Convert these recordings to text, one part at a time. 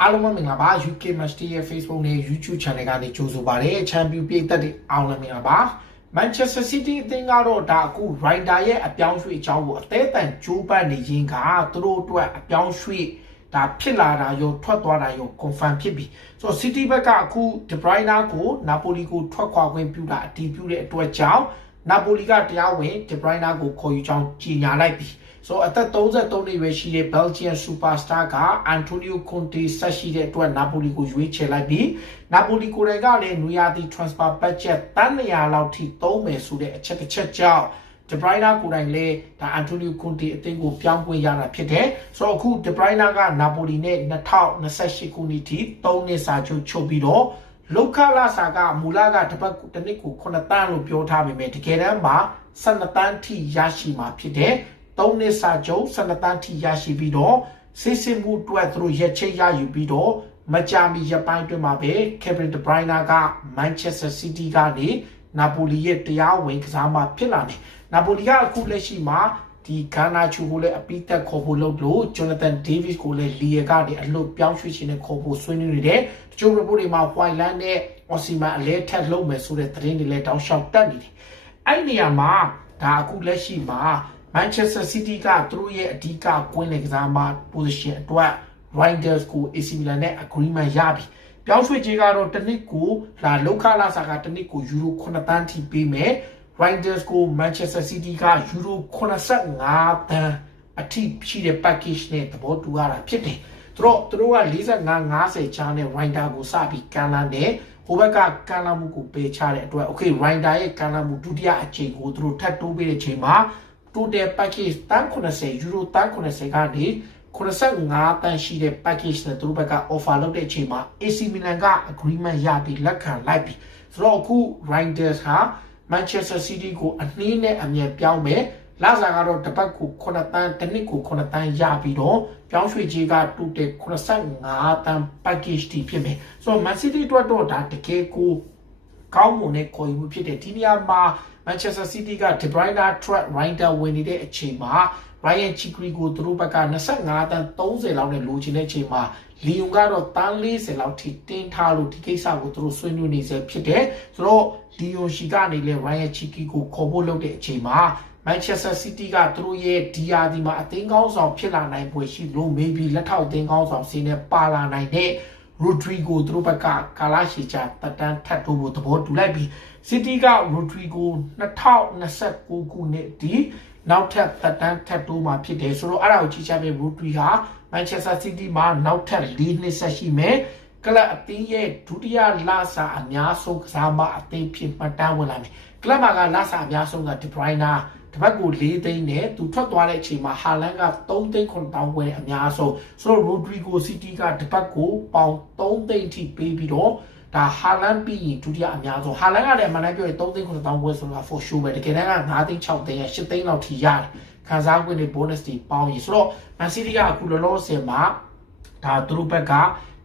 အားလုံးပဲမင်္ဂလာပါ UK Match Day ရဲ့ Facebook နဲ့ YouTube Channel ကနေကြိုဆိုပါရစေ။ Champion ပြည်သက်တွေအားလုံးမင်္ဂလာပါ။ Manchester City အသင်းကတော့ဒါအခု Rider ရဲ့အပြောင်းရွှေ့အကြောင်းကိုအသေးအတန်ကြိုးပမ်းနေခြင်းကသူတို့အတွက်အပြောင်းရွှေ့ဒါဖြစ်လာတာရောထွက်သွားတာရော confirm ဖြစ်ပြီဆိုတော့ City ဘက်ကအခု De Bruyne ကို Napoli ကိုထွက်ခွာခွင့်ပြုတာအတည်ပြုတဲ့အတွက်ကြောင့် Napoli ကတရားဝင် De Bruyne ကိုခေါ်ယူကြောင်းကြေညာလိုက်ပြီ ဆိုတော့အသက်33နှစ်ပဲရှိတဲ့ Belgian superstar က Antonio Conte ဆက်ရှိတဲ့အတွက် Napoli ကိုရွေးချယ်လိုက်ပြီး Napoli ကိုယ်တိုင်ကလည်းနွေရာသီ transfer budget တန်း200လောက်ထိသုံးမယ်ဆိုတဲ့အချက်တစ်ချက်ကြောင့် De Bruyne ကိုယ်တိုင်လည်းဒါ Antonio Conte အသင်းကိုပြောင်းခွင့်ရတာဖြစ်တယ်ဆိုတော့အခု De Bruyne က Napoli နဲ့2028ခုနှစ်ထိ3နှစ်စာချုပ်ချုပ်ပြီးတော့လောကလာစာကမူလကတစ်ပတ်တစ်နှစ်ကို9တန်းလို့ပြောထားပေမဲ့တကယ်တမ်းမှာ12တန်းထိရရှိမှာဖြစ်တယ် 3နှစ်စာချုပ်12တန်းထိရရှိပြီးတော့စစ်စစ်မှုအတွက်သူတို့ရက်ချိတ်ရယူပြီးတော့မကြာမီရပိုင်းတွင်မှာပဲ Kevin De Bruyne က Manchester City ကနေနာပိုလီရဲ့တရားဝင်ကစားမဖြစ်လာတယ်။နာပိုလီကအခုလက်ရှိမှာဒီဂါနာချူကိုလည်းအပိသက်ခေါ်ဖို့လုပ်လို့ Jonathan Davis ကိုလည်းလီယာကနေအလွတ်ပြောင်းရွှေ့ခြင်းနဲ့ခေါ်ဖို့ဆွေးနွေးနေတယ်။တချို့ report တွေမှာ Whiteland နဲ့ Osimhen အလဲထက်လုပ်မယ်ဆိုတဲ့သတင်းတွေလည်းတောက်လျှောက်တက်နေတယ်။အဲ့ဒီနေရာမှာဒါအခုလက်ရှိမှာ Manchester City ကသူတို့ရဲ့အဓိကကွင်းလယ်ကစားမ position အတွက် Reinders ကို AC Milan နဲ့ agreement ရပြီ။ပြောင်းရွှေ့ခြင်းကတော့တစ်နှစ်ကိုလာလောက်ခလာစာကတစ်နှစ်ကိုယူရို9တန်းထိပေးမယ်။ Reinders ကို Manchester City ကယူရို85တန်းအထိရှိတဲ့ package နဲ့သဘောတူရတာဖြစ်တယ်။သူတို့သူတို့က45 50ချားနဲ့ Rinder ကိုစပြီးကန်လာတယ်ဟိုဘက်ကကန်လာမှုကိုပေးချတဲ့အတွက် okay Rinder ရဲ့ကန်လာမှုဒုတိယအချိန်ကိုသူတို့ထပ်တိုးပေးတဲ့အချိန်မှာ total package တန်း80 euro တန်း80ကနေ85တန်းရှိတဲ့ package နဲ့သူတို့ဘက်က offer လုပ်တဲ့အချိန်မှာ AC Milan က agreement ရပြီးလက်ခံလိုက်ပြီဆိုတော့အခု Reinders ဟာ Manchester City ကိုအနှင်းနဲ့အမြဲပြောင်းမယ်လာစားကတော့တစ်ပတ်ကို9တန်းတစ်နှစ်ကို9တန်းရပြီးတော့ပြောင်းရွှေ့ကြီးကတူတဲ့85တန်း package တီဖြစ်မယ်ဆိုတော့ Man City အတွက်တော့ဒါတကယ်ကို ကောင်းမွန်တဲ့ခေါ်ယူမှုဖြစ်တယ်ဒီနေရာမှာ Manchester City က De Bruyne Trent Reiner ဝင်နေတဲ့အချိန်မှာ Ryan Chikri ကိုသူတို့ဘက်က25တန်း30လောက်နဲ့လိုချင်တဲ့အချိန်မှာလီယွန်ကတော့တန်း40လောက်ထိတင်းထားလို့ဒီကိစ္စကိုသူတို့ဆွေးနွေးနေစေဖြစ်တယ်ဆိုတော့လီယွန်ရှိကနေလဲ Ryan Chikri ကိုခေါ်ဖို့လုပ်တဲ့အချိန်မှာ Manchester City ကသူတို့ရဲ့ DRD မှာအသင်းကောင်းဆောင်ဖြစ်လာနိုင်ပွဲရှိလို့ maybe လက်ထောက်အသင်းကောင်းဆောင်စီးနဲ့ပါလာနိုင်တဲ့ Rodrigo သူတို့ဘက်ကကာလာရှီချာတက်တန်းထပ်ထိုးဖို့သဘောတူလိုက်ပြီး City က Rodrigo 2029ခုနှစ်ဒီနောက်ထပ်တက်တန်းထပ်တိုးမှာဖြစ်တယ်ဆိုတော့အဲ့ဒါကိုကြီးချပေး Rodri ဟာ Manchester City မှာနောက်ထပ်၄နှစ်ဆက်ရှိမယ်ကလပ်အသင်းရဲ့ဒုတိယလစာအများဆုံးကစားမအသင်းဖြစ်မှတ်တမ်းဝင်လာမယ်ကလပ်မှာကလစာအများဆုံးက De Bruyne တပတ်ကို၄သိန်းနဲ့သူထွက်သွားတဲ့အချိန်မှာဟာလန်က3သိန်း9000ဝယ်အများဆုံးဆိုတော့ Rodrigo City ကတပတ်ကိုပေါင်3သိန်းထိပေးပြီးတော့ဒါဟာလန်ပြီးရင်ဒုတိယအများဆုံးဟာလန်ကလည်းအမှန်တမ်းပြောရင်3သိန်း9000ဝယ်ဆိုတာ for sure ပဲတကယ်တမ်းက9သိန်း6သိန်းရ8သိန်းလောက်ထိရတယ်ခံစား권တွေ bonus တွေပေါင်းရင်ဆိုတော့ Man City ကအခုလောလောဆယ်မှာဒါသူတို့ဘက်က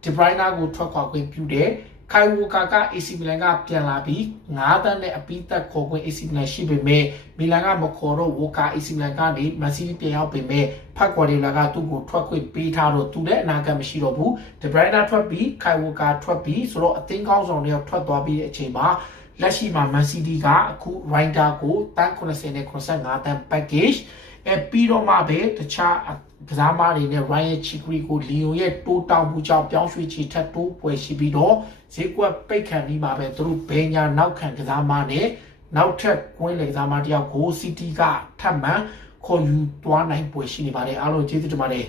De Bruyne ကိုထွက်ခွာခွင့်ပြုတယ် ခိုင်ဝကာက AC Milan ကပြန်လာပြီး9တန်းနဲ့အပိသက်ခေါ်ခွင့် AC Milan ရှိပေမဲ့မီလန်ကမခေါ်တော့ဝကာ AC Milan ကနေမန်စီးတီးပြန်ရောက်ပေမဲ့ဖတ်ကွာဒီလာကသူ့ကိုထွက်ခွင့်ပေးထားတော့သူလည်းအနာဂတ်မရှိတော့ဘူးဒဘရိုင်နာထွက်ပြီးခိုင်ဝကာထွက်ပြီးဆိုတော့အသင်းကောင်းဆောင်တွေထွက်သွားပြီးတဲ့အချိန်မှာလက်ရှိမှာမန်စီးတီးကအခု Rider ကိုတန်း80နဲ့85တန်း package အဲပြီးတော့မှပဲတခြား ကစားမတွေနဲ့ Ryan Chikri ကိုလီယိုရဲ့တိုးတောင်မှုကြောင့်ပြောင်းရွှေ့ချီထပ်တိုးပွဲရှိပြီးတော့ဈေးကွက်ပိတ်ခံပြီးမှပဲသူတို့ဘယ်ညာနောက်ခံကစားမနဲ့နောက်ထပ်ကွင်းလေကစားမတယောက်ကို City ကထပ်မံခေါ်ယူသွားနိုင်ပွဲရှိနေပါတယ်အားလုံးကျေးဇူးတင်ပါတယ်